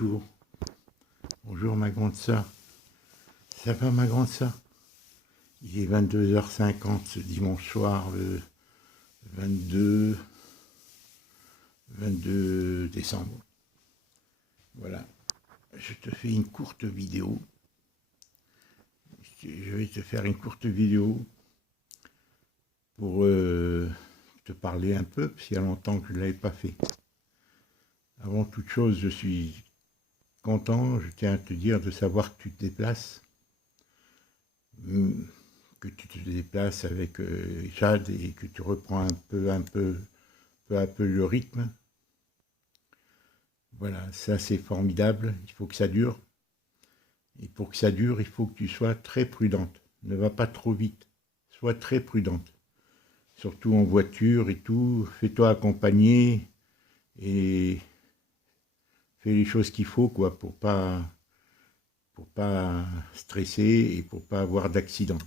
Bonjour. Bonjour ma grande sœur. Ça va ma grande sœur? Il est 22h50 ce dimanche soir, le 22 décembre. Voilà. Je te fais une courte vidéo. Je vais te faire une courte vidéo pour te parler un peu, parce qu'il y a longtemps que je ne l'avais pas fait. Avant toute chose, je suis content, je tiens à te dire de savoir que tu te déplaces, avec Jade et que tu reprends peu à peu le rythme. Voilà, ça c'est formidable, il faut que ça dure. Et pour que ça dure, il faut que tu sois très prudente. Ne va pas trop vite, sois très prudente. Surtout en voiture et tout, fais-toi accompagner et fais les choses qu'il faut quoi, pour pas stresser et pour pas avoir d'accident.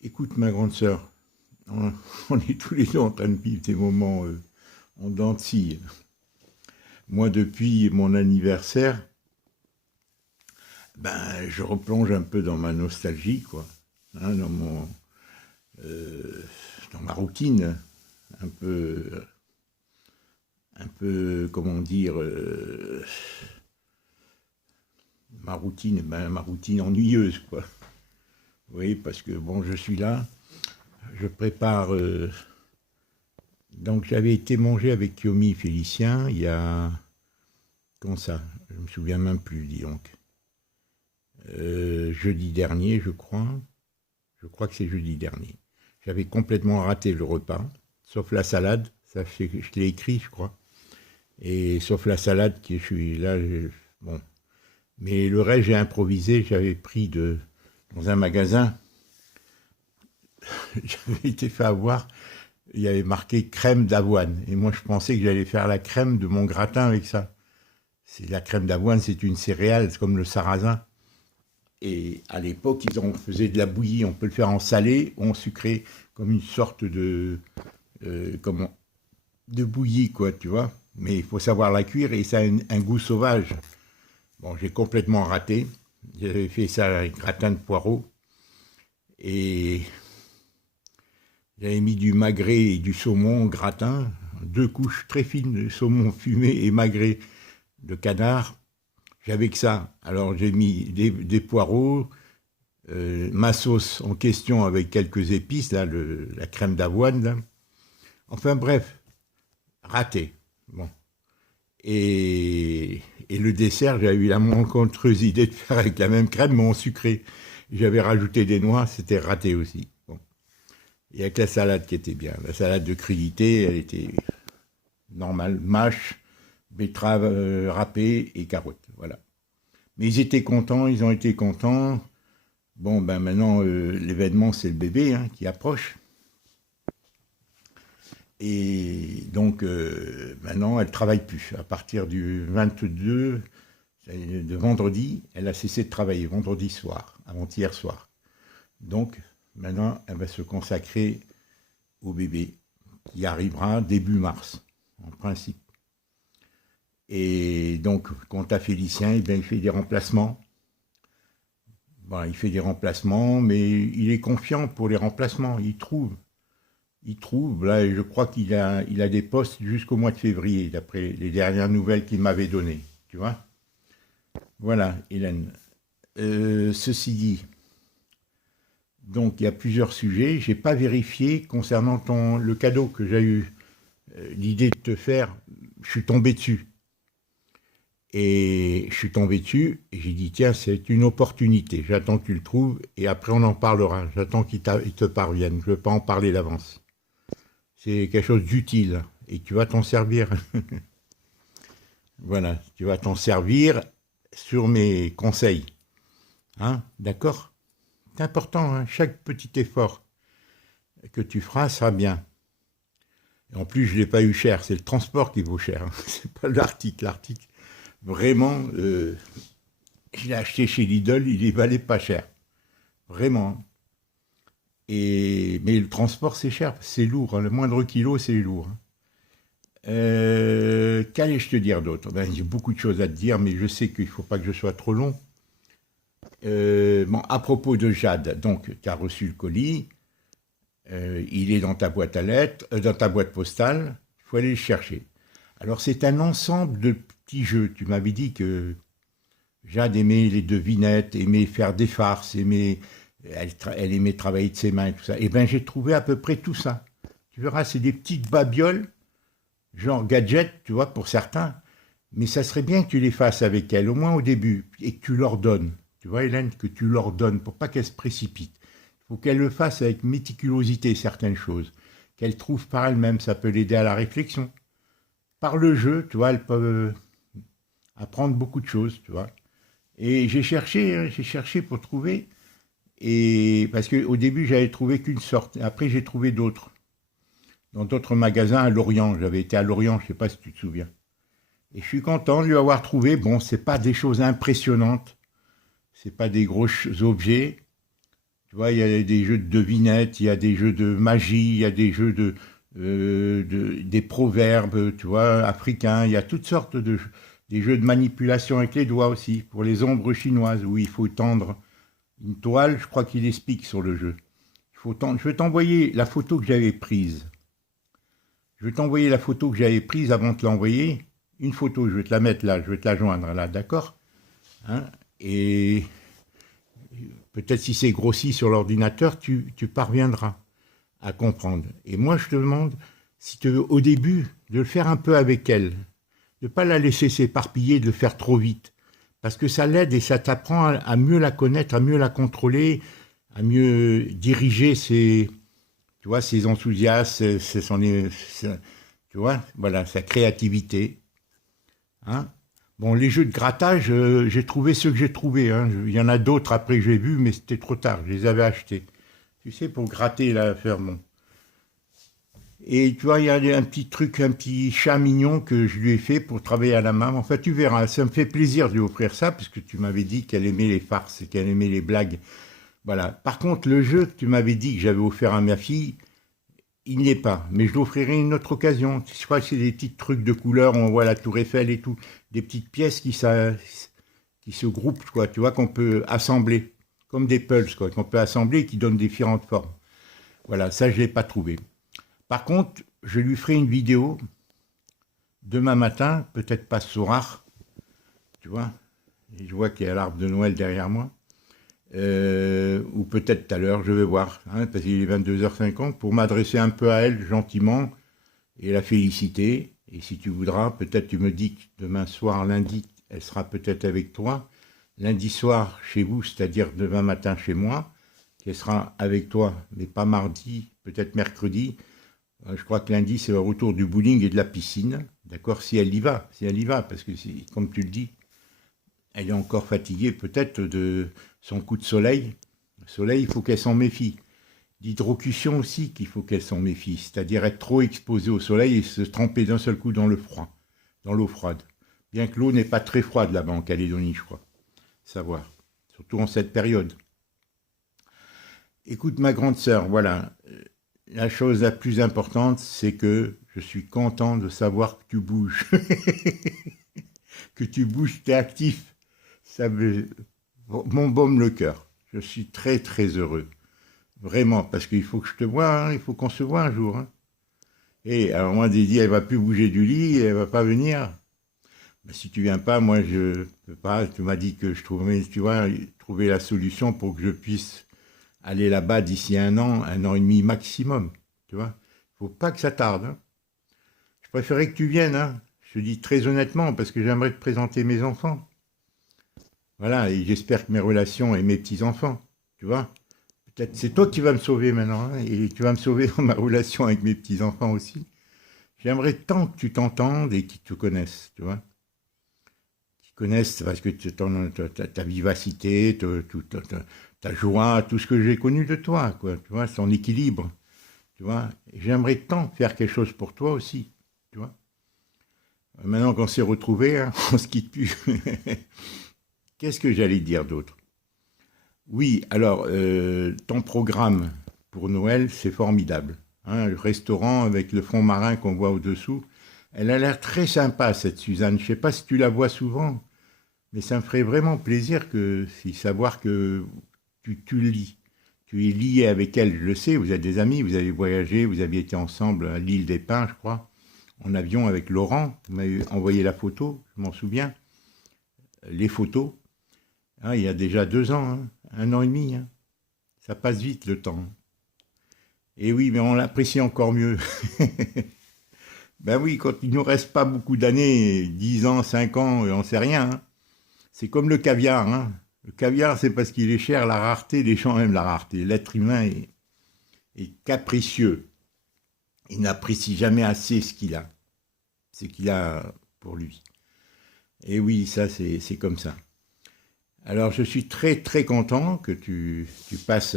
Écoute ma grande sœur, on est tous les deux en train de vivre des moments en dents de scie. Moi depuis mon anniversaire, je replonge un peu dans ma nostalgie quoi, hein, dans ma routine, un peu comment dire, ma routine ennuyeuse quoi. Oui, parce que bon, je suis là, je prépare. Donc j'avais été manger avec Yomi et Félicien il y a, comment ça, je me souviens même plus, dis donc. Jeudi dernier, je crois que c'est jeudi dernier. J'avais complètement raté le repas, sauf la salade, ça fait, je l'ai écrit, je crois. Et sauf la salade, qui je suis là, bon. Mais le reste, j'ai improvisé, j'avais pris dans un magasin, j'avais été fait avoir, il y avait marqué crème d'avoine. Et moi, je pensais que j'allais faire la crème de mon gratin avec ça. C'est la crème d'avoine, c'est une céréale, c'est comme le sarrasin. Et à l'époque, ils en faisaient de la bouillie. On peut le faire en salé ou en sucré, comme une sorte de bouillie, quoi, tu vois. Mais il faut savoir la cuire et ça a un goût sauvage. Bon, j'ai complètement raté. J'avais fait ça avec gratin de poireaux. Et j'avais mis du magret et du saumon au gratin. 2 couches très fines de saumon fumé et magret de canard. J'avais que ça. Alors j'ai mis des poireaux, ma sauce en question avec quelques épices, là, la crème d'avoine. Là. Enfin bref, raté. Bon. Et le dessert, j'avais eu la monstrueuse idée de faire avec la même crème, mais en sucré. J'avais rajouté des noix, c'était raté aussi. Bon. Et avec la salade qui était bien. La salade de crudité, elle était normale. Mâche, betterave râpée et carottes. Voilà. Mais ils étaient contents, ils ont été contents. Bon, maintenant, l'événement, c'est le bébé hein, qui approche. Et donc, maintenant, elle ne travaille plus. À partir du 22, de vendredi, elle a cessé de travailler, vendredi soir, avant-hier soir. Donc, maintenant, elle va se consacrer au bébé, qui arrivera début mars, en principe. Et donc, quant à Félicien, eh bien, il fait des remplacements. Bon, il fait des remplacements, mais il est confiant pour les remplacements. Il trouve. Là, je crois qu'il a des postes jusqu'au mois de février, d'après les dernières nouvelles qu'il m'avait données. Tu vois? Voilà, Hélène. Ceci dit, donc il y a plusieurs sujets. Je n'ai pas vérifié concernant le cadeau que j'ai eu l'idée de te faire. Je suis tombé dessus. Et je suis tombé dessus et j'ai dit tiens c'est une opportunité, j'attends que tu le trouves et après on en parlera, j'attends qu'il te parvienne, je ne veux pas en parler d'avance. C'est quelque chose d'utile et tu vas t'en servir. Voilà, tu vas t'en servir sur mes conseils. Hein, d'accord? C'est important, hein, chaque petit effort que tu feras sera bien. Et en plus je ne l'ai pas eu cher, c'est le transport qui vaut cher, hein. C'est pas l'article. Vraiment, je l'ai acheté chez Lidl, il ne valait pas cher. Vraiment. Mais le transport, c'est cher, c'est lourd. Hein. Le moindre kilo, c'est lourd. Qu'allais-je te dire d'autre? Ben, j'ai beaucoup de choses à te dire, mais je sais qu'il ne faut pas que je sois trop long. Bon, à propos de Jade, donc, tu as reçu le colis, il est dans ta boîte à lettres, dans ta boîte postale, il faut aller le chercher. Alors, c'est un ensemble de petits jeux. Tu m'avais dit que Jade aimait les devinettes, aimait faire des farces, elle aimait travailler de ses mains et tout ça. Et bien, j'ai trouvé à peu près tout ça. Tu verras, c'est des petites babioles, genre gadget, tu vois, pour certains. Mais ça serait bien que tu les fasses avec elle, au moins au début, et que tu leur donnes. Tu vois, Hélène, que tu leur donnes pour pas qu'elles se précipitent. Il faut qu'elles le fassent avec méticulosité, certaines choses. Qu'elles trouvent par elles-mêmes, ça peut l'aider à la réflexion. Par le jeu, tu vois, elles peuvent apprendre beaucoup de choses, tu vois. Et j'ai cherché pour trouver, et parce qu'au début, j'avais trouvé qu'une sorte. Après, j'ai trouvé d'autres. Dans d'autres magasins à Lorient. J'avais été à Lorient, je ne sais pas si tu te souviens. Et je suis content de lui avoir trouvé. Bon, c'est pas des choses impressionnantes, c'est pas des gros objets. Tu vois, il y a des jeux de devinettes, il y a des jeux de magie, il y a des jeux des proverbes, tu vois, africains. Il y a toutes sortes des jeux de manipulation avec les doigts aussi, pour les ombres chinoises, où il faut tendre une toile. Je crois qu'il explique sur le jeu. Je vais t'envoyer la photo que j'avais prise. Je vais t'envoyer la photo que j'avais prise avant de te l'envoyer. Une photo, je vais te la mettre là, je vais te la joindre là, d'accord, hein? Et peut-être si c'est grossi sur l'ordinateur, tu parviendras à comprendre. Et moi, je te demande, si tu veux, au début, de le faire un peu avec elle, de ne pas la laisser s'éparpiller, de le faire trop vite, parce que ça l'aide et ça t'apprend à mieux la connaître, à mieux la contrôler, à mieux diriger tu vois, ses enthousiasmes, tu vois, voilà, sa créativité. Hein. Bon, les jeux de grattage, j'ai trouvé ceux que j'ai trouvés. Hein. Il y en a d'autres après que j'ai vus, mais c'était trop tard. Je les avais achetés. Tu sais, pour gratter la faire bon. Et tu vois, il y a un petit truc, un petit chat mignon que je lui ai fait pour travailler à la main. Enfin, tu verras, ça me fait plaisir de lui offrir ça, parce que tu m'avais dit qu'elle aimait les farces et qu'elle aimait les blagues. Voilà. Par contre, le jeu que tu m'avais dit que j'avais offert à ma fille, il n'y est pas, mais je l'offrirai une autre occasion. Je crois que c'est des petits trucs de couleurs, on voit la tour Eiffel et tout, des petites pièces qui se groupent, quoi, tu vois, qu'on peut assembler, comme des pulses, quoi, qu'on peut assembler et qui donnent différentes formes. Voilà, ça je ne l'ai pas trouvé. Par contre, je lui ferai une vidéo demain matin, peut-être pas ce soir, tu vois, et je vois qu'il y a l'arbre de Noël derrière moi. Ou peut-être tout à l'heure, je vais voir, hein, parce qu'il est 22h50, pour m'adresser un peu à elle gentiment et la féliciter. Et si tu voudras, peut-être tu me dis que demain soir, lundi, elle sera peut-être avec toi. Lundi soir chez vous, c'est-à-dire demain matin chez moi, qu'elle sera avec toi, mais pas mardi, peut-être mercredi. Je crois que lundi, c'est le retour du bowling et de la piscine. D'accord, si elle y va, parce que comme tu le dis, elle est encore fatiguée peut-être de son coup de soleil. Le soleil, il faut qu'elle s'en méfie. L'hydrocution aussi, qu'il faut qu'elle s'en méfie. C'est-à-dire être trop exposée au soleil et se tremper d'un seul coup dans le froid, dans l'eau froide. Bien que l'eau n'est pas très froide là-bas en Calédonie, je crois. Savoir. Surtout en cette période. Écoute, ma grande sœur, voilà. La chose la plus importante, c'est que je suis content de savoir que tu bouges. Que tu bouges, tu es actif. Ça m'embaume le cœur. Je suis très très heureux. Vraiment, parce qu'il faut que je te voie, hein, il faut qu'on se voit un jour. Hein. Et alors moi, Dédi, elle va plus bouger du lit, elle va pas venir. Ben, si tu viens pas, moi je peux pas. Tu m'as dit que je trouverais, tu vois, trouver la solution pour que je puisse aller là-bas d'ici un an et demi maximum. Tu vois, faut pas que ça tarde. Hein. Je préférais que tu viennes. Hein. Je te dis très honnêtement, parce que j'aimerais te présenter mes enfants. Voilà, et j'espère que mes relations et mes petits-enfants, tu vois. Peut-être c'est toi qui vas me sauver maintenant, hein, et tu vas me sauver dans ma relation avec mes petits-enfants aussi. J'aimerais tant que tu t'entendes et qu'ils te connaissent, tu vois. Qu'ils connaissent parce que ta vivacité, ta joie, tout ce que j'ai connu de toi, quoi, tu vois, ton équilibre, tu vois. J'aimerais tant faire quelque chose pour toi aussi, tu vois. Maintenant qu'on s'est retrouvés, hein, on se quitte plus. Qu'est-ce que j'allais dire d'autre? Oui, alors, ton programme pour Noël, c'est formidable. Hein, le restaurant avec le fond marin qu'on voit au-dessous, Elle a l'air très sympa, cette Suzanne. Je ne sais pas si tu la vois souvent, mais ça me ferait vraiment plaisir si savoir que tu le lis. Tu es lié avec elle, je le sais, vous êtes des amis, vous avez voyagé, vous aviez été ensemble à l'île des Pins, je crois, en avion avec Laurent. Vous m'avez envoyé la photo, je m'en souviens. Les photos. Hein, il y a déjà 2 ans, hein, 1 an et demi. Hein. Ça passe vite le temps. Et oui, mais on l'apprécie encore mieux. Ben oui, quand il ne nous reste pas beaucoup d'années, 10 ans, 5 ans, on ne sait rien. Hein. C'est comme le caviar. Hein. Le caviar, c'est parce qu'il est cher, la rareté, les gens aiment la rareté. L'être humain est capricieux. Il n'apprécie jamais assez ce qu'il a pour lui. Et oui, ça, c'est comme ça. Alors, je suis très, très content que tu passes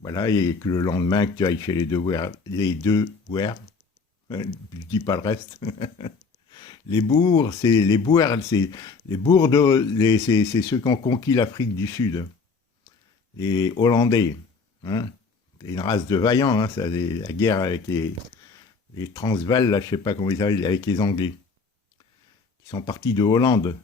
voilà, et que le lendemain, que tu ailles chez les deux Ware. Je dis pas le reste. Les bourgs, c'est les bourgs, c'est les bourgs c'est ceux qui ont conquis l'Afrique du Sud. Les Hollandais. Hein. C'est une race de vaillants, hein, ça, la guerre avec les Transvaal, là, je sais pas comment ils s'appellent, avec les Anglais, qui sont partis de Hollande.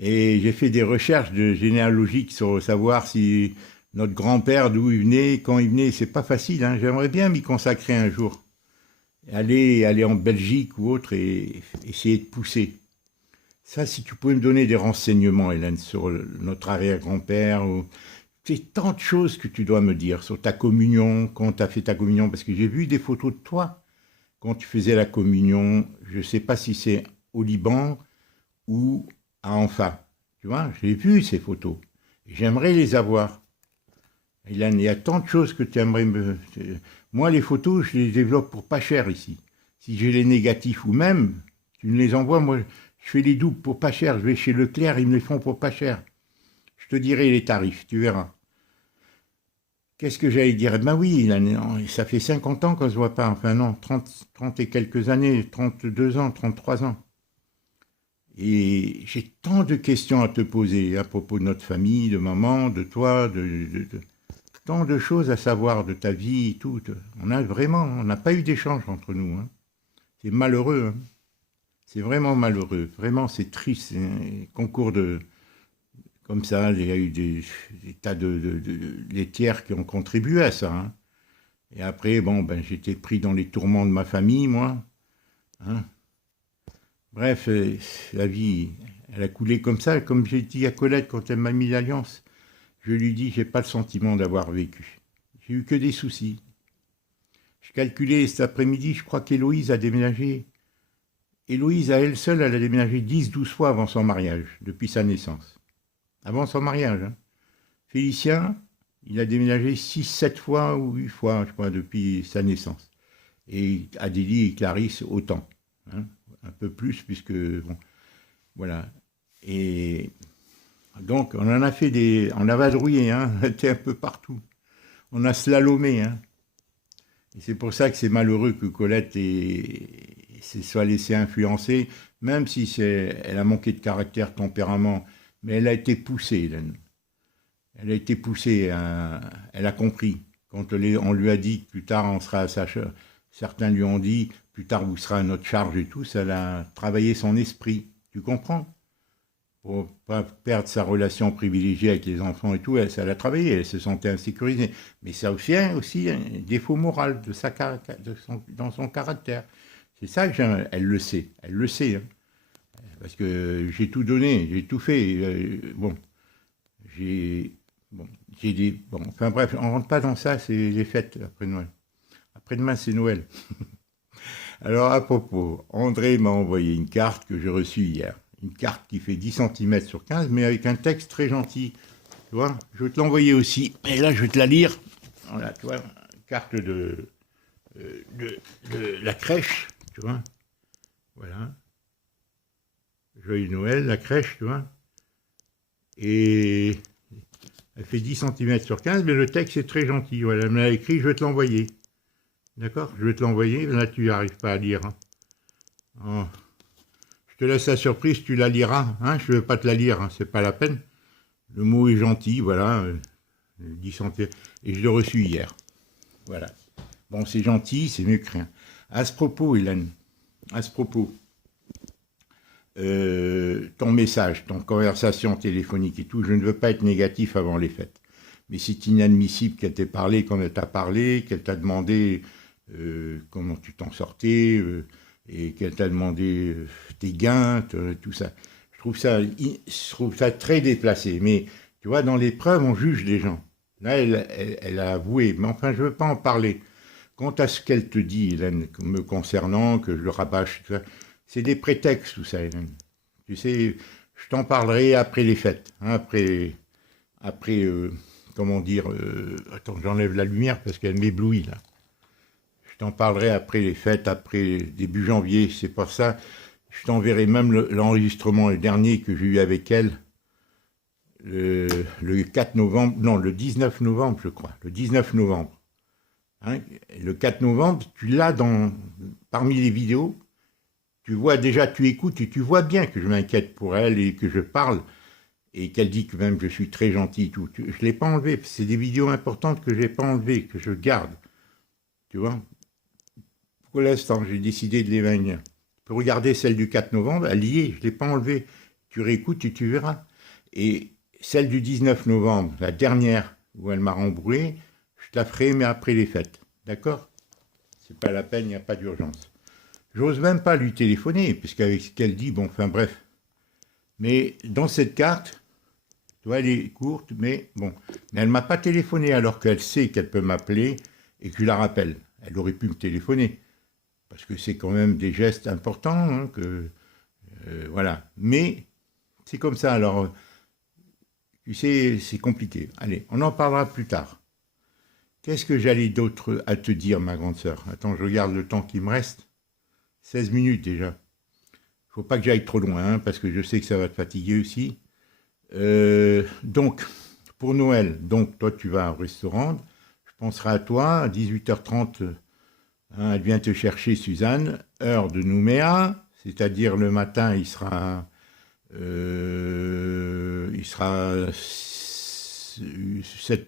Et j'ai fait des recherches généalogiques sur savoir si notre grand-père, d'où il venait, quand il venait, c'est pas facile, hein. J'aimerais bien m'y consacrer un jour. Aller en Belgique ou autre et essayer de pousser. Ça, si tu pouvais me donner des renseignements, Hélène, sur notre arrière-grand-père, c'est tant de choses que tu dois me dire sur ta communion, quand tu as fait ta communion, parce que j'ai vu des photos de toi quand tu faisais la communion. Je ne sais pas si c'est au Liban ou à Anfa. Tu vois, j'ai vu ces photos. J'aimerais les avoir. Hélène, il y a tant de choses que tu aimerais me... Moi, les photos, je les développe pour pas cher ici. Si j'ai les négatifs ou même, tu me les envoies, moi, je fais les doubles pour pas cher. Je vais chez Leclerc, ils me les font pour pas cher. Je te dirai les tarifs, tu verras. Qu'est-ce que j'allais dire? Ben oui, ça fait 50 ans qu'on ne se voit pas. Enfin non, 30 et quelques années, 32 ans, 33 ans. Et j'ai tant de questions à te poser à propos de notre famille, de maman, de toi, tant de choses à savoir de ta vie, tout. On n'a pas eu d'échange entre nous. Hein. C'est malheureux. Hein. C'est vraiment malheureux. Vraiment, c'est triste. Un concours comme ça, il y a eu des tas de laitières qui ont contribué à ça. Hein. Et après, bon, ben, j'étais pris dans les tourments de ma famille, moi. Hein. Bref, la vie, elle a coulé comme ça. Comme j'ai dit à Colette quand elle m'a mis l'alliance, je lui dis, j'ai pas le sentiment d'avoir vécu. J'ai eu que des soucis. Je calculais cet après-midi, je crois qu'Héloïse a déménagé. Héloïse, à elle seule, elle a déménagé 10-12 fois avant son mariage, depuis sa naissance. Avant son mariage. Hein. Félicien, il a déménagé 6-7 fois ou 8 fois, je crois, depuis sa naissance. Et Adélie et Clarisse, autant. Hein. Un peu plus, puisque, bon, voilà. Et donc, on en a fait on a vadrouillé, hein, on était un peu partout. On a slalomé, hein. Et c'est pour ça que c'est malheureux que Colette se soit laissée influencer, même si elle a manqué de caractère, tempérament, mais elle a été poussée, Hélène. Elle a été poussée, elle a compris. Quand on lui a dit que plus tard on sera à sa charge, certains lui ont dit, plus tard vous serez à notre charge et tout, ça a travaillé son esprit. Tu comprends? Pour ne pas perdre sa relation privilégiée avec les enfants et tout, ça l'a travaillé, elle se sentait insécurisée. Mais ça aussi un défaut moral dans son caractère. C'est ça que j'aime, elle le sait. Hein. Parce que j'ai tout donné, j'ai tout fait. Enfin bref, on ne rentre pas dans ça, c'est les fêtes après Noël. Après-demain, c'est Noël. Alors à propos, André m'a envoyé une carte que j'ai reçue hier. Une carte qui fait 10 cm sur 15, mais avec un texte très gentil. Tu vois, je vais te l'envoyer aussi. Et là, je vais te la lire. Voilà, tu vois, une carte de la crèche, tu vois. Voilà. Joyeux Noël, la crèche, tu vois. Et elle fait 10 cm sur 15, mais le texte est très gentil. Voilà, elle me l'a écrit, je vais te l'envoyer. D'accord? Je vais te l'envoyer. Là, tu n'arrives pas à lire. Hein. Oh. Je te laisse la surprise, tu la liras. Hein, je ne vais pas te la lire, hein, c'est pas la peine. Le mot est gentil, voilà. 10 centièmes. Et je l'ai reçu hier. Voilà. Bon, c'est gentil, c'est mieux que rien. À ce propos, Hélène, à ce propos, ton message, ton conversation téléphonique et tout, je ne veux pas être négatif avant les fêtes. Mais c'est inadmissible qu'elle t'ait parlé comme elle t'a parlé, qu'elle t'a demandé comment tu t'en sortais, et qu'elle t'a demandé tes gains, tout ça. Je trouve ça très déplacé. Mais tu vois, dans les preuves, on juge les gens. Là, elle a avoué, mais enfin, je ne veux pas en parler. Quant à ce qu'elle te dit, Hélène, me concernant, que je le rabâche, c'est des prétextes, tout ça, Hélène. Tu sais, je t'en parlerai après les fêtes, hein, après comment dire, attends, j'enlève la lumière parce qu'elle m'éblouit, là. Je t'en parlerai après les fêtes, après début janvier, c'est pas ça. Je t'enverrai même l'enregistrement, le dernier que j'ai eu avec elle, le 4 novembre, non, le 19 novembre, je crois, le 19 novembre. Hein, le 4 novembre, tu l'as parmi les vidéos, tu vois déjà, tu écoutes et tu vois bien que je m'inquiète pour elle et que je parle et qu'elle dit que même je suis très gentil. Tout. Je ne l'ai pas enlevé, c'est des vidéos importantes que je n'ai pas enlevées, que je garde. Tu vois. Pour l'instant, j'ai décidé de les maintenir. Tu peux regarder celle du 4 novembre, elle y est, je ne l'ai pas enlevée. Tu réécoutes et tu verras. Et celle du 19 novembre, la dernière où elle m'a rembourré, je te la ferai, mais après les fêtes. D'accord? C'est pas la peine, il n'y a pas d'urgence. J'ose même pas lui téléphoner, puisqu'avec ce qu'elle dit, bon, enfin bref. Mais dans cette carte, tu vois, elle est courte, mais bon. Mais elle ne m'a pas téléphoné alors qu'elle sait qu'elle peut m'appeler et que je la rappelle. Elle aurait pu me téléphoner. Parce que c'est quand même des gestes importants, hein, voilà. Mais c'est comme ça, alors, tu sais, c'est compliqué. Allez, on en parlera plus tard. Qu'est-ce que j'allais d'autre à te dire, ma grande sœur? Attends, je regarde le temps qui me reste. 16 minutes déjà. Faut pas que j'aille trop loin, hein, parce que je sais que ça va te fatiguer aussi. Donc, pour Noël, donc toi tu vas au restaurant, je penserai à toi, à 18h30, hein, elle vient te chercher Suzanne, heure de Nouméa, c'est-à-dire le matin il sera 7,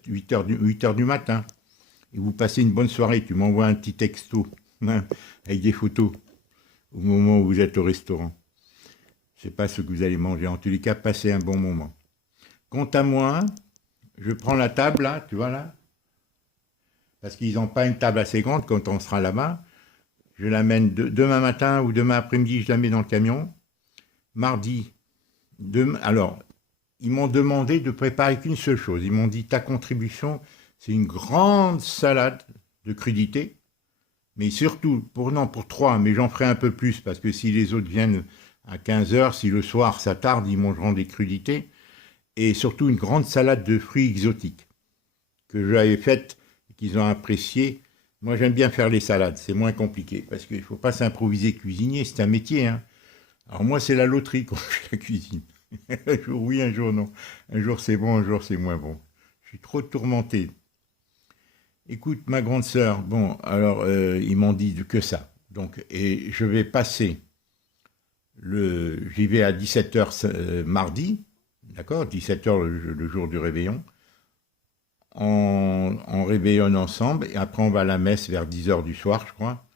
8 heures du matin. Et vous passez une bonne soirée, tu m'envoies un petit texto, hein, avec des photos, au moment où vous êtes au restaurant. Je ne sais pas ce que vous allez manger. En tous les cas, passez un bon moment. Quant à moi, je prends la table là, tu vois là, parce qu'ils n'ont pas une table assez grande quand on sera là-bas. Je l'amène demain matin ou demain après-midi, je la mets dans le camion. Mardi, alors, ils m'ont demandé de préparer qu'une seule chose. Ils m'ont dit, ta contribution, c'est une grande salade de crudités, mais surtout, pour 3, mais j'en ferai un peu plus, parce que si les autres viennent à 15 heures, si le soir ça tarde, ils mangeront des crudités, et surtout une grande salade de fruits exotiques, que j'avais faite et qu'ils ont apprécié. Moi, j'aime bien faire les salades, c'est moins compliqué, parce qu'il ne faut pas s'improviser cuisinier, c'est un métier. Hein. Alors moi, c'est la loterie quand je fais la cuisine. Un jour oui, un jour non. Un jour c'est bon, un jour c'est moins bon. Je suis trop tourmenté. Écoute, ma grande sœur, bon, alors ils m'ont dit que ça. Donc, et je vais passer j'y vais à 17h mardi, d'accord, 17h le jour du réveillon. On réveillonne ensemble et après on va à la messe vers 10h du soir, je crois,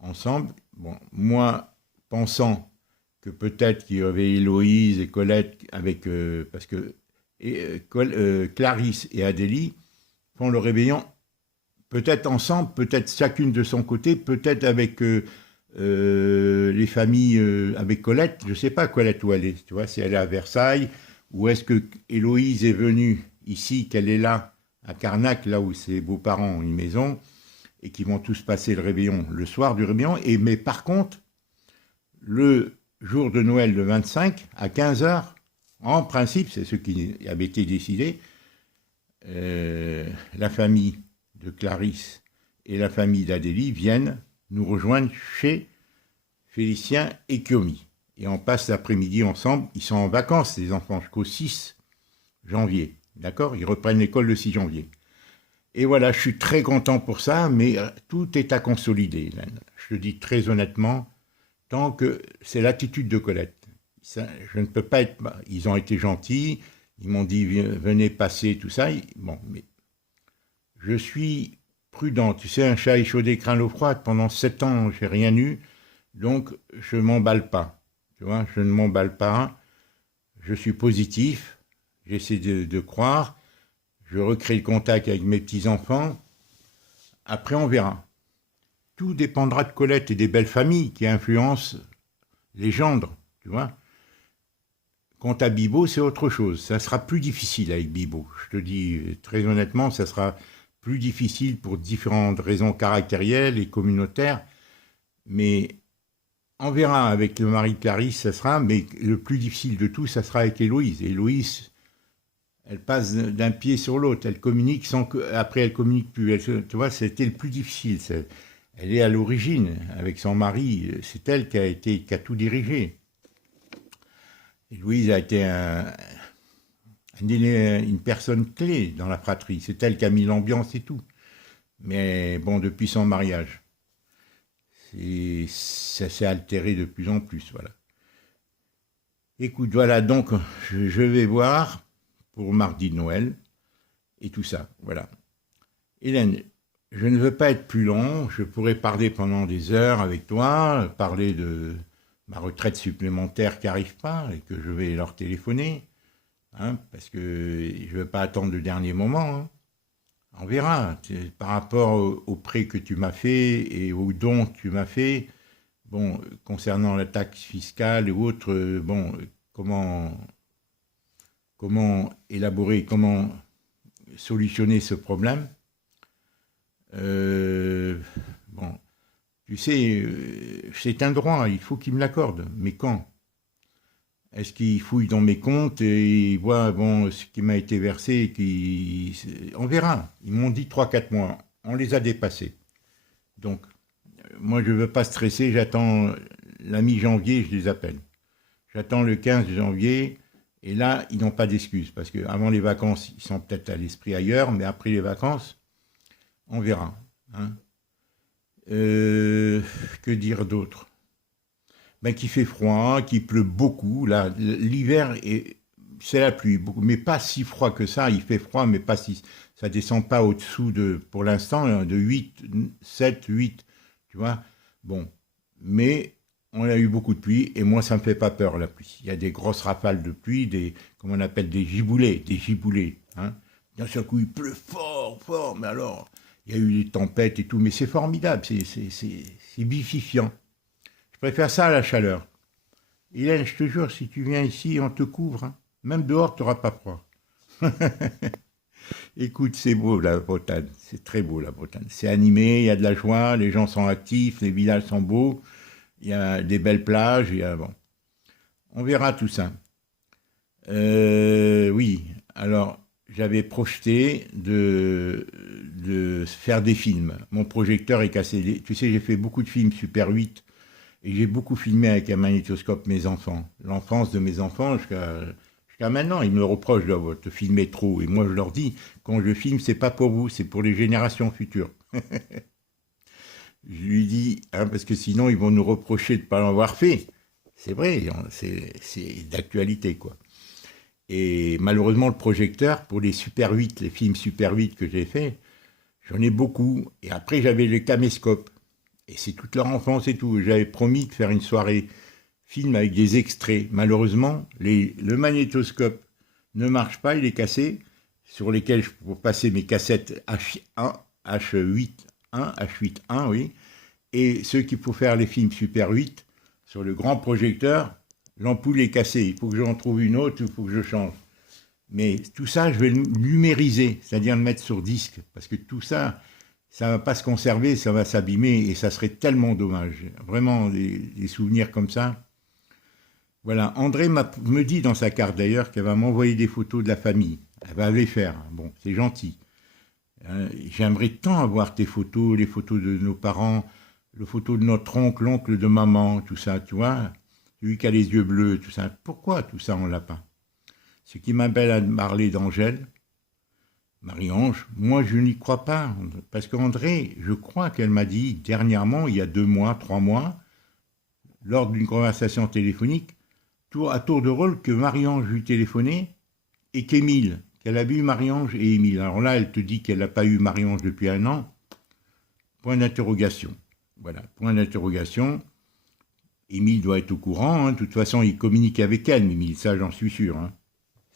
ensemble. Bon, moi, pensant que peut-être qu'il y avait Héloïse et Colette avec parce que Clarisse et Adélie font le réveillon peut-être ensemble, peut-être chacune de son côté, peut-être avec les familles, avec Colette. Je ne sais pas Colette où elle est, tu vois, si elle est à Versailles ou est-ce que Héloïse est venue ici, qu'elle est là à Carnac, là où ses beaux-parents ont une maison et qui vont tous passer le réveillon le soir du réveillon. Mais par contre, le jour de Noël, le 25, à 15h, en principe, c'est ce qui avait été décidé, la famille de Clarisse et la famille d'Adélie viennent nous rejoindre chez Félicien et Kiomi. Et on passe l'après-midi ensemble. Ils sont en vacances, les enfants, jusqu'au 6 janvier. D'accord? Ils reprennent l'école le 6 janvier. Et voilà, je suis très content pour ça, mais tout est à consolider, Hélène. Je te dis très honnêtement, tant que c'est l'attitude de Colette. Ça, je ne peux pas être... Ils ont été gentils, ils m'ont dit venez passer, tout ça. Bon, mais je suis prudent. Tu sais, un chat échaudé craint l'eau froide. Pendant 7 ans, j'ai rien eu. Donc, je ne m'emballe pas. Tu vois, je ne m'emballe pas. Je suis positif. J'essaie de croire. Je recrée le contact avec mes petits-enfants. Après, on verra. Tout dépendra de Colette et des belles familles qui influencent les gendres, tu vois. Quant à Bibo, c'est autre chose. Ça sera plus difficile avec Bibo. Je te dis très honnêtement, ça sera plus difficile pour différentes raisons caractérielles et communautaires. Mais on verra avec le mari de Clarisse, ça sera. Mais le plus difficile de tout, ça sera avec Héloïse. Héloïse, elle passe d'un pied sur l'autre. Elle communique sans que. Après, elle communique plus. Tu vois, c'était le plus difficile. Elle est à l'origine avec son mari. C'est elle qui a tout dirigé. Et Louise a été une personne clé dans la fratrie. C'est elle qui a mis l'ambiance et tout. Mais bon, depuis son mariage, ça s'est altéré de plus en plus. Voilà. Écoute, voilà, donc je vais voir pour mardi de Noël et tout ça. Voilà. Hélène, je ne veux pas être plus long. Je pourrais parler pendant des heures avec toi, parler de ma retraite supplémentaire qui n'arrive pas et que je vais leur téléphoner. Hein, parce que je ne veux pas attendre le dernier moment. Hein. On verra. Par rapport au prêt que tu m'as fait et aux dons que tu m'as fait, bon, concernant la taxe fiscale et autres, bon, comment élaborer, comment solutionner ce problème. Bon, tu sais, c'est un droit, il faut qu'il me l'accorde. Mais quand? Est-ce qu'il fouille dans mes comptes et il voit bon, ce qui m'a été versé on verra. Ils m'ont dit 3-4 mois. On les a dépassés. Donc, moi, je ne veux pas stresser. J'attends la mi-janvier, je les appelle. J'attends le 15 janvier. Et là, ils n'ont pas d'excuses. Parce qu'avant les vacances, ils sont peut-être à l'esprit ailleurs. Mais après les vacances, on verra. Hein. Que dire d'autre? Ben, qu'il fait froid, qu'il pleut beaucoup. Là, l'hiver, c'est la pluie, beaucoup, mais pas si froid que ça. Il fait froid, mais pas si. Ça descend pas au-dessous de, pour l'instant, de 8, 7, 8. Tu vois? Bon. Mais on a eu beaucoup de pluie, et moi, ça me fait pas peur, la pluie. Il y a des grosses rafales de pluie, comment on appelle, des giboulées. Hein. D'un seul coup, il pleut fort, fort, mais alors, il y a eu des tempêtes et tout, mais c'est formidable, c'est bififiant. Je préfère ça à la chaleur. Hélène, je te jure, si tu viens ici, on te couvre. Hein. Même dehors, tu n'auras pas froid. Écoute, c'est beau la Bretagne. C'est très beau la Bretagne. C'est animé, il y a de la joie, les gens sont actifs, les villages sont beaux, il y a des belles plages. Bon. On verra tout ça. Oui, alors j'avais projeté de faire des films. Mon projecteur est cassé. Tu sais, j'ai fait beaucoup de films Super 8. Et j'ai beaucoup filmé avec un magnétoscope mes enfants, l'enfance de mes enfants jusqu'à maintenant. Ils me reprochent de te filmer trop. Et moi, je leur dis, quand je filme, c'est pas pour vous, c'est pour les générations futures. Je lui dis, hein, parce que sinon, ils vont nous reprocher de ne pas l'avoir fait. C'est vrai, c'est d'actualité, quoi. Et malheureusement, le projecteur, pour les Super 8, les films Super 8 que j'ai fait, j'en ai beaucoup. Et après, j'avais le caméscope. Et c'est toute leur enfance et tout. J'avais promis de faire une soirée film avec des extraits. Malheureusement, le magnétoscope ne marche pas, il est cassé, sur lesquels je peux passer mes cassettes H1, H8.1, H8.1, oui. Et ceux qu'il faut faire les films Super 8, sur le grand projecteur, l'ampoule est cassée. Il faut que j'en trouve une autre, il faut que je change. Mais tout ça, je vais le numériser, c'est-à-dire le mettre sur disque. Parce que tout ça, ça ne va pas se conserver, ça va s'abîmer et ça serait tellement dommage. Vraiment, des souvenirs comme ça. Voilà, André me dit dans sa carte d'ailleurs qu'elle va m'envoyer des photos de la famille. Elle va les faire. Bon, c'est gentil. J'aimerais tant avoir tes photos, les photos de nos parents, les photos de notre oncle, l'oncle de maman, tout ça, tu vois. Celui qui a les yeux bleus, tout ça. Pourquoi tout ça on l'a pas? Ce qui m'appelle à parler d'Angèle, Marie-Ange, moi je n'y crois pas. Parce qu'André, je crois qu'elle m'a dit dernièrement, il y a 2 mois, 3 mois, lors d'une conversation téléphonique, à tour de rôle que Marie-Ange lui téléphonait et qu'Émile, qu'elle avait eu Marie-Ange et Émile. Alors là, elle te dit qu'elle n'a pas eu Marie-Ange depuis 1 an. Point d'interrogation. Voilà, point d'interrogation. Émile doit être au courant, hein. De toute façon, il communique avec elle, Émile, ça j'en suis sûr, hein.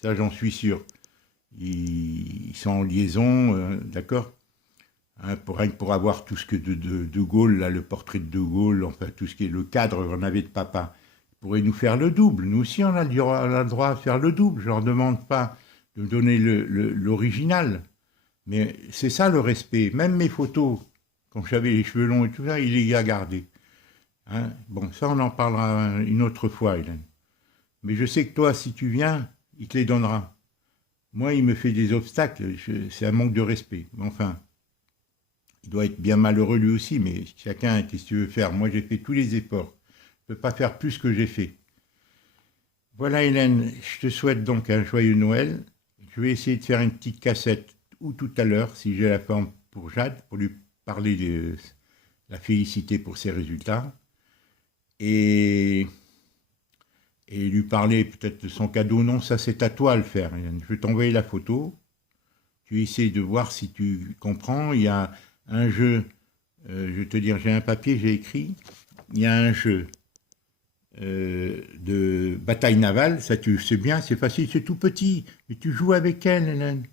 Ça j'en suis sûr. Ils sont en liaison, d'accord, hein, rien que pour avoir tout ce que de Gaulle, là, le portrait de Gaulle, enfin tout ce qui est le cadre qu'on avait de papa, ils pourraient nous faire le double. Nous aussi, on a le droit à faire le double. Je leur demande pas de me donner l'original. Mais c'est ça le respect. Même mes photos, quand j'avais les cheveux longs et tout ça, il les a gardés. Hein. Bon, ça, on en parlera une autre fois, Hélène. Mais je sais que toi, si tu viens, il te les donnera. Moi, il me fait des obstacles. C'est un manque de respect. Mais enfin, il doit être bien malheureux lui aussi, mais chacun, qu'est-ce que tu veux faire? Moi, j'ai fait tous les efforts. Je ne peux pas faire plus que j'ai fait. Voilà, Hélène, je te souhaite donc un joyeux Noël. Je vais essayer de faire une petite cassette, ou tout à l'heure, si j'ai la forme, pour Jade, pour lui parler de la féliciter pour ses résultats. Et, et lui parler peut-être de son cadeau. Non, ça c'est à toi à le faire, Hélène. Je vais t'envoyer la photo. Tu essaies de voir si tu comprends. Il y a un jeu, je vais te dire, j'ai un papier, j'ai écrit. Il y a un jeu de bataille navale, ça tu sais bien, c'est facile, c'est tout petit, mais tu joues avec elle, Hélène.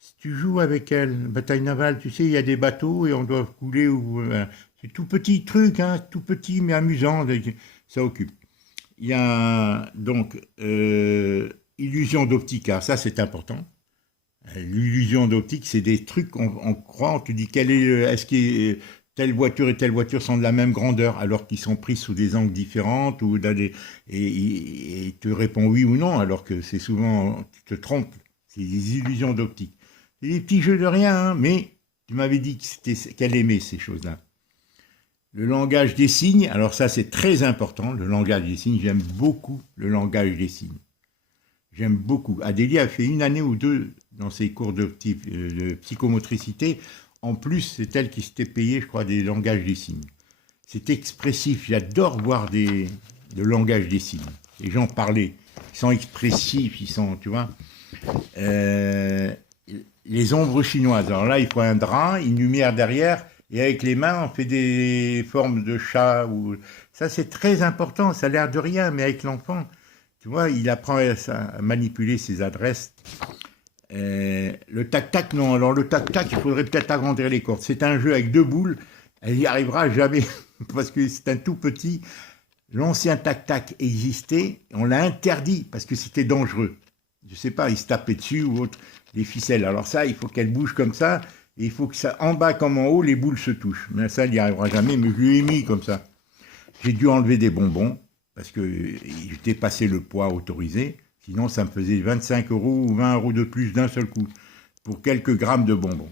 Si tu joues avec elle, bataille navale, tu sais, il y a des bateaux et on doit couler, c'est tout petit truc, hein, tout petit mais amusant, ça occupe. Il y a donc illusion d'optique, ça c'est important. L'illusion d'optique, c'est des trucs, on croit, on te dit est-ce que telle voiture et telle voiture sont de la même grandeur, alors qu'ils sont pris sous des angles différents, et il te répond oui ou non, alors que c'est souvent, tu te trompes, c'est des illusions d'optique. C'est des petits jeux de rien, hein, mais tu m'avais dit qu'elle aimait ces choses-là. Le langage des signes, alors ça c'est très important, le langage des signes, j'aime beaucoup le langage des signes. J'aime beaucoup. Adélie a fait une année ou deux dans ses cours de psychomotricité. En plus, c'est elle qui s'était payée, je crois, des langages des signes. C'est expressif. J'adore voir le langage des signes. Les gens parler. Ils sont expressifs, ils sont, tu vois. Les ombres chinoises. Alors là, il faut un drap, une lumière derrière, et avec les mains, on fait des formes de chat. Ça, c'est très important. Ça a l'air de rien, mais avec l'enfant, tu vois, il apprend à manipuler ses adresses. Le tac-tac, non. Alors le tac-tac, il faudrait peut-être agrandir les cordes. C'est un jeu avec deux boules. Elle n'y arrivera jamais parce que c'est un tout petit. L'ancien tac-tac existait. On l'a interdit parce que c'était dangereux. Je ne sais pas, il se tapait dessus ou autre. Les ficelles. Alors ça, il faut qu'elle bouge comme ça. Et il faut que ça, en bas comme en haut, les boules se touchent. Mais ça, il n'y arrivera jamais. Mais je lui ai mis comme ça. J'ai dû enlever des bonbons parce que j'ai dépassé le poids autorisé. Sinon, ça me faisait 25 € ou 20 € de plus d'un seul coup pour quelques grammes de bonbons.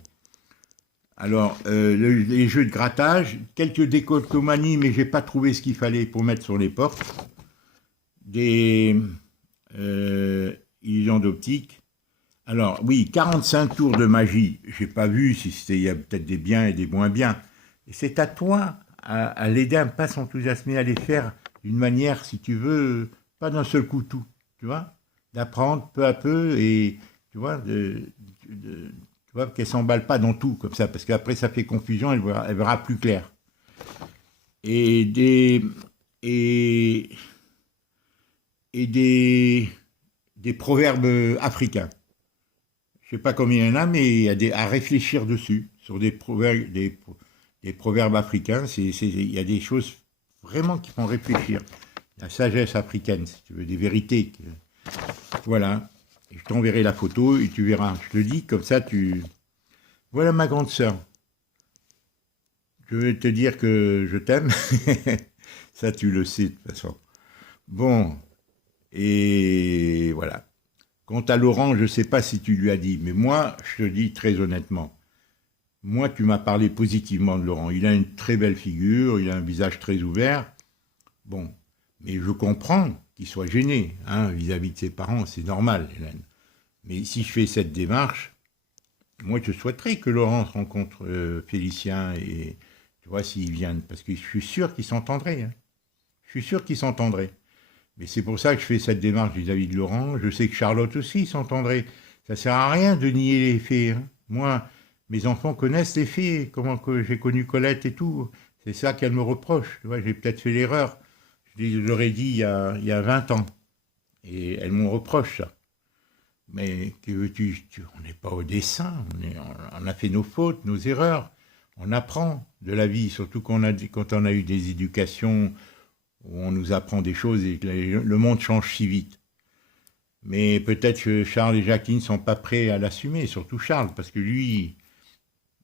Alors, les jeux de grattage, quelques décolcomanies, mais j'ai pas trouvé ce qu'il fallait pour mettre sur les portes. Des illusions d'optique. Alors, oui, 45 tours de magie. J'ai pas vu si c'était, il y a peut-être des biens et des moins biens. Et c'est à toi à l'aider à ne pas s'enthousiasmer, à les faire d'une manière, si tu veux, pas d'un seul coup tout, tu vois, d'apprendre peu à peu et, tu vois, tu vois qu'elle ne s'emballe pas dans tout comme ça, parce qu'après ça fait confusion, elle verra plus clair. Et et, et des proverbes africains. Je ne sais pas combien il y en a, mais il y a à réfléchir dessus, sur des proverbes africains. Il y a des choses vraiment qui font réfléchir. La sagesse africaine, si tu veux, des vérités. Voilà. Et je t'enverrai la photo et tu verras. Je te dis, comme ça, Voilà ma grande sœur. Je vais te dire que je t'aime. Ça, tu le sais de toute façon. Bon. Et voilà. Quant à Laurent, je ne sais pas si tu lui as dit, mais moi, je te dis très honnêtement, moi, tu m'as parlé positivement de Laurent. Il a une très belle figure, il a un visage très ouvert. Bon, mais je comprends qu'il soit gêné vis-à-vis de ses parents, c'est normal, Hélène. Mais si je fais cette démarche, moi, je souhaiterais que Laurent rencontre Félicien et, tu vois, s'ils viennent, parce que je suis sûr qu'ils s'entendraient. Je suis sûr qu'ils s'entendraient. Mais c'est pour ça que je fais cette démarche vis-à-vis de Laurent. Je sais que Charlotte aussi s'entendrait. Ça ne sert à rien de nier les faits. Moi, mes enfants connaissent les faits, comment que j'ai connu Colette et tout. C'est ça qu'elle me reproche. Tu vois, j'ai peut-être fait l'erreur. Je leur ai dit il y a 20 ans. Et elles m'ont reproché ça. Mais que veux-tu, on n'est pas au dessin, on a fait nos fautes, nos erreurs. On apprend de la vie, surtout quand on a eu des éducations où on nous apprend des choses et que le monde change si vite. Mais peut-être que Charles et Jacqueline ne sont pas prêts à l'assumer, surtout Charles, parce que lui,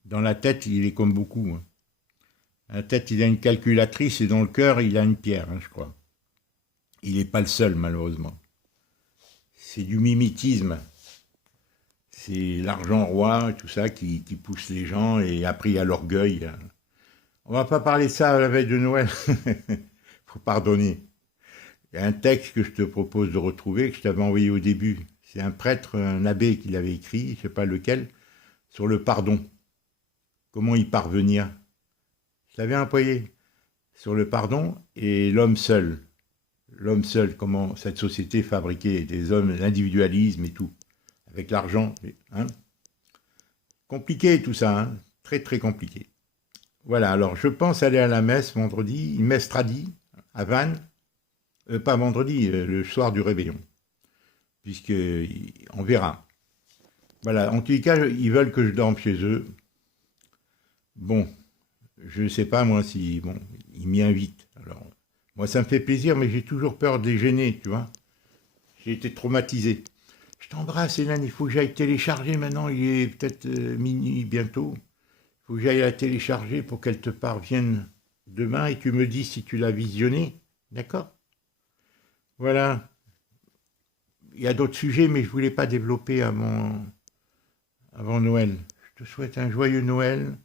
dans la tête, il est comme beaucoup. Hein. Dans la tête, il a une calculatrice et dans le cœur, il a une pierre, hein, je crois. Il n'est pas le seul, malheureusement. C'est du mimétisme. C'est l'argent roi, tout ça, qui pousse les gens, et après, il y a l'orgueil. On va pas parler de ça à la veille de Noël. Faut pardonner. Il y a un texte que je te propose de retrouver, que je t'avais envoyé au début. C'est un prêtre, un abbé qui l'avait écrit, je ne sais pas lequel, sur le pardon. Comment y parvenir? Je l'avais employé sur le pardon et l'homme seul. L'homme seul, comment cette société fabriquait des hommes, l'individualisme et tout, avec l'argent. Hein. Compliqué tout ça, hein. Très très compliqué. Voilà, alors je pense aller à la messe vendredi, une messe tradie à Vannes, pas vendredi, le soir du réveillon, puisque on verra. Voilà, en tous les cas, ils veulent que je dorme chez eux. Bon, je ne sais pas moi si, bon, ils m'y invitent. Alors, moi ça me fait plaisir, mais j'ai toujours peur de les gêner, tu vois. J'ai été traumatisé. Je t'embrasse, Hélène, il faut que j'aille télécharger maintenant, il est peut-être minuit bientôt. Il faut que j'aille la télécharger pour qu'elle te parvienne demain et tu me dis si tu l'as visionnée, d'accord? Voilà. Il y a d'autres sujets, mais je ne voulais pas développer avant Noël. Je te souhaite un joyeux Noël.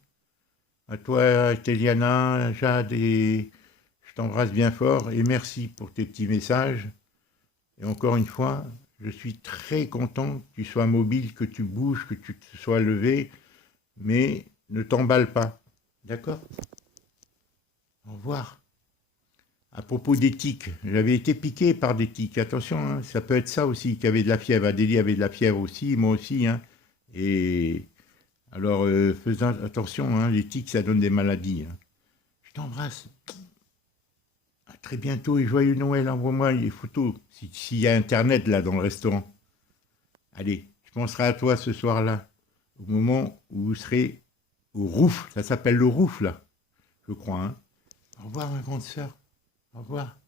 À toi, Téliana, Jade, et je t'embrasse bien fort. Et merci pour tes petits messages. Et encore une fois, je suis très content que tu sois mobile, que tu bouges, que tu te sois levé. Mais ne t'emballe pas. D'accord? Au revoir. À propos des tiques, j'avais été piqué par des tiques. Attention, hein, ça peut être ça aussi, qui avait de la fièvre. Adélie avait de la fièvre aussi, moi aussi. Hein. Et alors, faisons attention, hein, les tiques, ça donne des maladies. Hein. Je t'embrasse. À très bientôt et joyeux Noël. Envoie-moi les photos, s'il y a Internet là dans le restaurant. Allez, je penserai à toi ce soir-là, au moment où vous serez au Rouf. Ça s'appelle le Rouf, là, je crois. Hein. Au revoir, ma grande sœur. Au revoir.